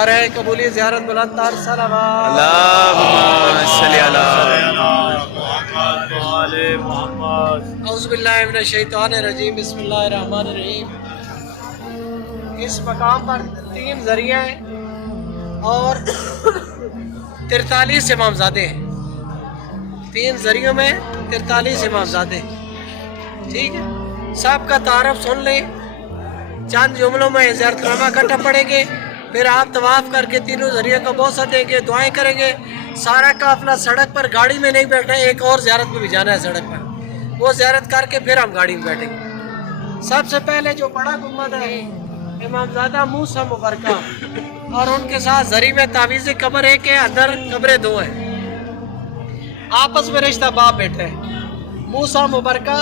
बारह कबूली ज़ियारत बुलंद तार सलावत अल्लाहुम्मा सल्ली अला औज़ु बिल्लाहि मिनश शैतानिर रजीम बिस्मिल्लाहिर रहमानिर रहीम। इस मकाम पर 3 ज़रिए हैं और 43 इमामज़ादे हैं। 3 ज़रियों में 43 इमामज़ादे हैं। ठीक है, सबका तारफ़ सुन लें। चंद जुमलों में ज़ियारतनामा इकट्ठा पढ़ेंगे, फिर आप तवाफ़ करके तीनों ज़रिए को बोसा देंगे, दुआएं करेंगे। सारा काफ़िला सड़क पर गाड़ी में नहीं बैठना है, एक और ज़ियारत में भी जाना है सड़क पर। वो ज़ियारत करके फिर हम गाड़ी में बैठेंगे। सबसे पहले जो बड़ा गुंबद है इमामज़ादा मूसा मुबरका, और उनके साथ ज़री में तावीज़ कब्र एक है, अंदर कब्रें 2 हैं। आपस में रिश्ता बाप बेटे हैं। मूसा मुबरका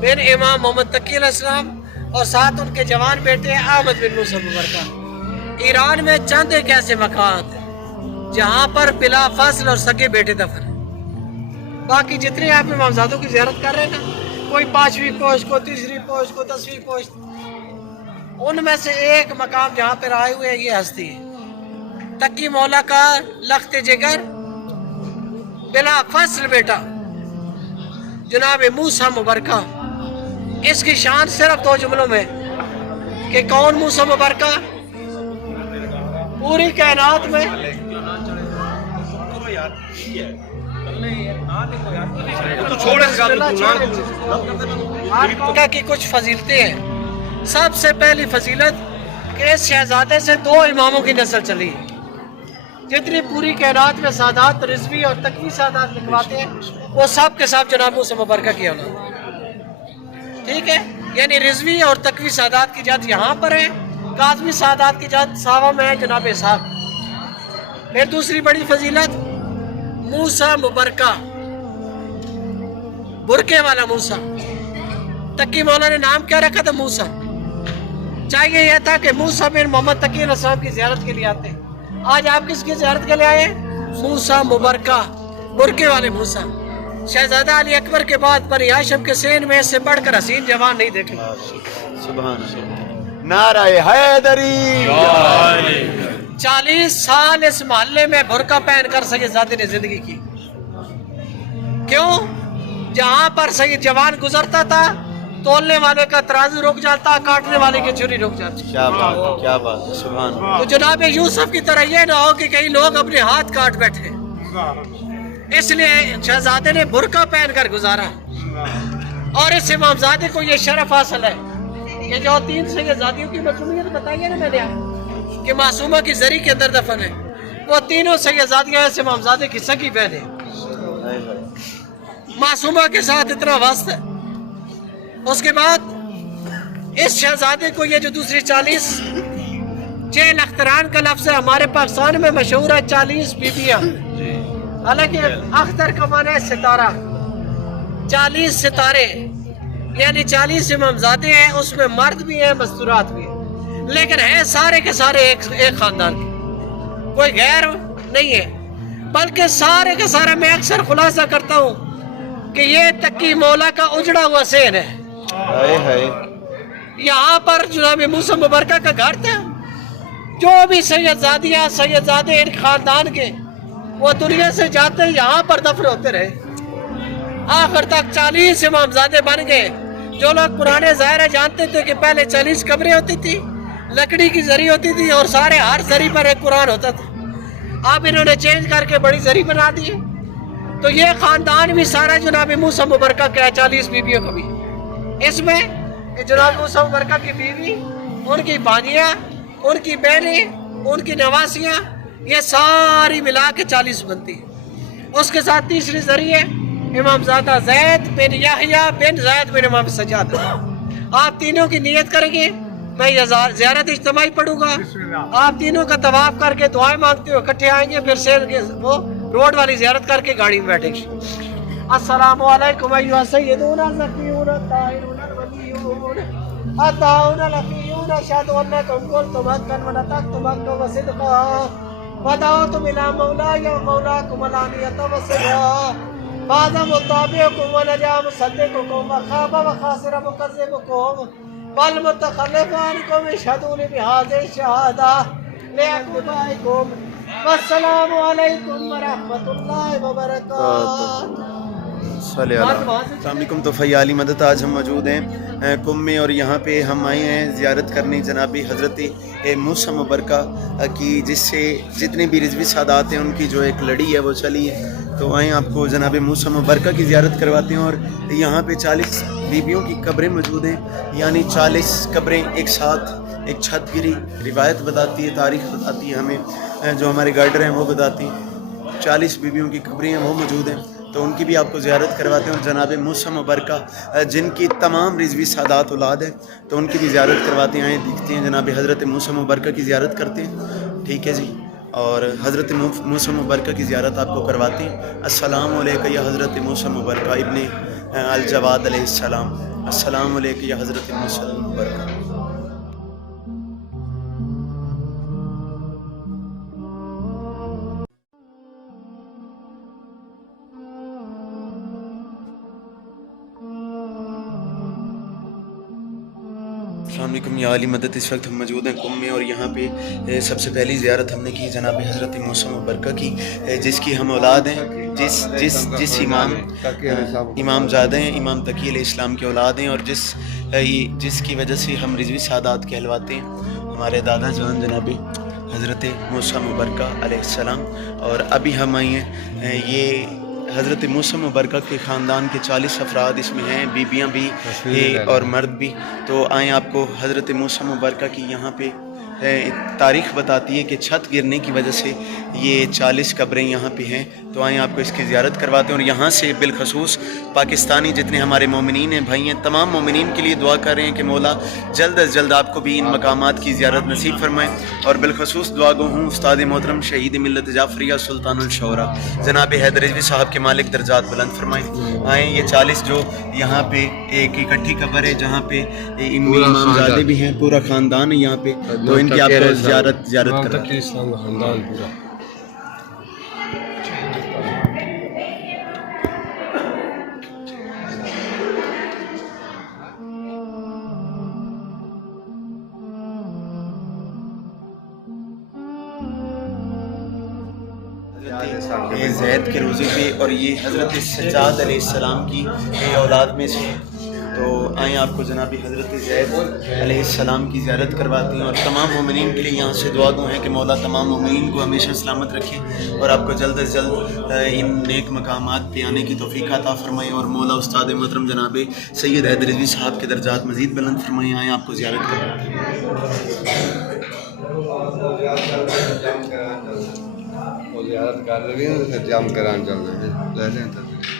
बिन इमाम मोहम्मद तकी अलैहिस्सलाम और साथ उनके जवान बेटे अहमद बिन मूसा मुबरका। ईरान में चंद एक ऐसे मकान थे जहाँ पर बिला फसल और सगे बेटे दफन हैं। बाकी जितने आप इमामज़ादों की ज़ियारत कर रहे हैं ना, कोई 5वीं पोस्ट को, 3री पोस्ट को, 10वीं पोस्ट, उनमें से एक मकाम जहाँ पर आए हुए हैं ये हस्ती है तकी मौला का लख्त जिगर बिला फसल बेटा जनाब मूसा मुबरका। इसकी शान सिर्फ 2 जुमलों में कि कौन मूसा मुबरका पूरी कायनात में की कुछ फजीलतें हैं। सबसे पहली फजीलत कि इस शहजादे से 2 इमामों की नस्ल चली है। जितनी पूरी कायनात में सादात रिजवी और तकवी सादात लिखवाते हैं वो सब के सब जनाब मूसा मुबरका की औलाद। ठीक है, यानी रिजवी और तकवी सादात की जात यहाँ पर है, काज़मी सादात की जात सावा में है जनाब इसहाक। फिर दूसरी बड़ी फजीलत मूसा मुबरका, बुरके वाला मूसा। तकी मौला ने नाम क्या रखा था? मूसा। चाहिए यह था कि मूसा बिन मोहम्मद तकी अलैहिस्सलाम की ज़ियारत के लिए आते। आज आप किसकी ज़ियारत के लिए आए? मूसा मुबरका, बुरके वाले मूसा। शहजादा अली अकबर के बाद बनी हाशिम के सेन में इससे बढ़कर हसीन जवान नहीं देखे। सुभान अल्लाह, नाराए हैदरी। 40 साल इस मोहल्ले में बुरका पहन कर शहजादे ने जिंदगी की। क्यों? जहाँ पर सही जवान गुजरता था तोलने वाले का तराजू रुक जाता, काटने वाले की छुरी रुक जाती। क्या बात, सुभान अल्लाह। तो जनाब यूसुफ की तरह ये ना हो कि कई लोग अपने हाथ काट बैठे, इसलिए शहजादे ने बुरका पहन कर गुजारा। और इस इमामजादे को ये शरफ हासिल है कि जो 3 शहजादियों की मासूमियत बताई है ना मैंने कि मासूमा की जरी के अंदर दफन है, वो तीनों शहजादियां इस इमामजादे की सगी बहन है। मासूमा के साथ इतना वास्ता है। उसके बाद इस शहजादे को ये जो दूसरी 40 चेल अख्तरान का लफ्ज़ है, हमारे पाकिस्तान में मशहूर है 40 बीबियाँ। हालांकि अख्तर का माना है सितारा। 40 सितारे यानी 40 इमामजादे हैं, उसमें मर्द भी हैं, मस्तूरात भी हैं, लेकिन हैं सारे के सारे एक खानदान के, कोई गैर नहीं है। बल्कि सारे के सारे मैं अक्सर खुलासा करता हूँ कि ये तकी मौला का उजड़ा हुआ सेन है। यहाँ पर जनाब मूसा मुबरका का घर था। जो भी सैयदजादियाँ सैयदजादे इन खानदान के वो दुनिया से जाते यहाँ पर दफन होते रहे। आखिर तक 40 इमामजादे बन गए। जो लोग पुराने ज़ाहिर जानते थे कि पहले 40 कब्रें होती थी, लकड़ी की जरी होती थी और सारे हर जरी पर एक कुरान होता था। अब इन्होंने चेंज करके बड़ी जरी बना दी। तो ये खानदान भी सारा जनाब मूसा मुबरका का 40 बीवियों का भी। इसमें जनाब मूसा मुबरका की बीवी, उनकी भानियाँ, उनकी बहनें, उनकी नवासियाँ, ये सारी मिला के 40 बनती है। उसके साथ तीसरी जरी है इमामजादा जैद बिन याहिया बिन जैद बिन इमाम सज्जाद। आप तीनों की नियत करेंगे, मैं ये ज़ियारत इज्तिमाई पढ़ूंगा। आप तीनों का तवाफ करके दुआएं मांगते हुए इकट्ठे आएंगे, फिर शेर के वो रोड वाली ज़ियारत करके गाड़ी में बैठेंगे। अस्सलामु अलैकुम अय्युहा सय्यदूना ज़कियूना ताहिरूना वलियूना अताऊना लकीयूना अशहदु अन्नकुम कुंतुम हक़्क़न व नतक़्तुम हक़्क़न व सिद्क़ा वदअूतुम इला मौलाया व मौलाकुम अलानियत व सिर्रा फ़ाज़ा मुत्ताबिअकुम व नजा मुसद्दिक़ुकुम व ख़ाब व ख़ासिर मुकज़्ज़िबुकुम वल मुतख़ल्लिफ़ु अन्कुम यशहदून बिहाज़िहि शहादा लिअक़बाइकुम वस्सलामु अलैकुम व रहमतुल्लाहि व बरकातुहू। अस्सलामुअलैकुम। तो फ़याली मदद आज हम मौजूद हैं कुम में और यहाँ पे हम आए हैं ज़ियारत करने जनाब हज़रत मूसा मुबरका की, जिससे जितने भी रिज़वी सादात हैं उनकी जो एक लड़ी है वो चली है। तो आए आपको जनाब मूसा मुबरका की ज़ियारत करवाते हैं। और यहाँ पे 40 बीबियों की कब्रें मौजूद हैं, यानी 40 कब्रें एक साथ, एक छत गिरी। रिवायत बताती है, तारीख़ बताती है हमें, जो हमारे गाइडर हैं वो बताती हैं 40 बीबियों की कब्रें हैं वो मौजूद हैं। तो उनकी भी आपको ज़ियारत करवाते हैं। और जनाब मूसा मुबरका जिनकी तमाम रिज़वी सादात औलाद है, तो उनकी भी ज़ियारत करवाते हैं। दिखते हैं जनाब हज़रत मूसा मुबरका की ज़ियारत करते हैं, ठीक है जी। और हज़रत मूसा मुबरका की ज़ियारत आपको करवाते हैं। अस्सलामु अलैका या हज़रत मूसा मुबरका इब्ने अल जवाद अलैहिस्सलाम। अस्सलामु अलैका या हज़रत मूसा मुबरका। अस्सलामुअलैकुम या अली मदद। इस वक्त हम मौजूद हैं कुम में और यहाँ पे सबसे पहली ज़ियारत हमने की जनाब हज़रत मूसा मुबरका की, जिसकी हम औलाद हैं, जिस इमाम ज़ादा हैं, इमाम तकी अलैहिस्सलाम के औलाद हैं, और जिसकी वजह से हम रिज़वी सादात कहलवाते हैं। हमारे दादा जान जनाब हज़रत मूसा मुबरका अलैहिस्सलाम। और अभी हम आए हैं, ये हज़रत मूसा मुबरका के ख़ानदान के 40 अफराद इसमें हैं, बीबियाँ भी और मर्द भी। तो आए आपको हज़रत मूसा मुबरका की यहाँ पे तारीख़ बताती है कि छत गिरने की वजह से ये 40 कब्रें यहाँ पे हैं। तो आए आपको इसकी ज़ियारत करवाते हैं। और यहाँ से बिलखसूस पाकिस्तानी जितने हमारे मोमिनीन हैं, भाई हैं, तमाम मोमिनीन के लिए दुआ कर रहे हैं कि मौला जल्द अज़ जल्द आपको भी इन मकामात की ज़ियारत नसीब फरमाएँ। और बिलखसूस दुआ गो हूँ उस्ताद मोहतरम शहीद मिल्लत जाफरिया सुल्तानुल शौरा जनाब हैदर रिज़वी साहब के मालिक दर्जात बुलंद फरमाएँ। आएँ ये 40 जो यहाँ पे एक इकट्ठी कब्र है, जहाँ पे इमामज़ादे भी हैं, पूरा ख़ानदान है यहाँ पे। तो इनकी आपको ज़ियारत करें। ये ज़ैद के रोज़े पे और ये हज़रत सज्जाद अलैहिस्सलाम की औलाद में से। तो आए आपको जनाब हज़रत ज़ैद अलैहिस्सलाम की ज़ियारत करवाते हैं। और तमाम मोमिनीन के लिए यहाँ से दुआ गो हैं कि मौला तमाम मोमिनीन को हमेशा सलामत रखे और आपको जल्द अज़ जल्द इन नेक मकामात पे आने की तौफ़ीक़ अता फ़रमाए। और मौला उस्ताद मोहतरम जनाब सैयद हैदर रिज़वी साहब के दर्जात मज़ीद बुलंद फरमाए। आए आपको ज़ियारत करवाते हैं। ज़ियारत कर रहे हैं, फिर जाम करान चल रहे हैं।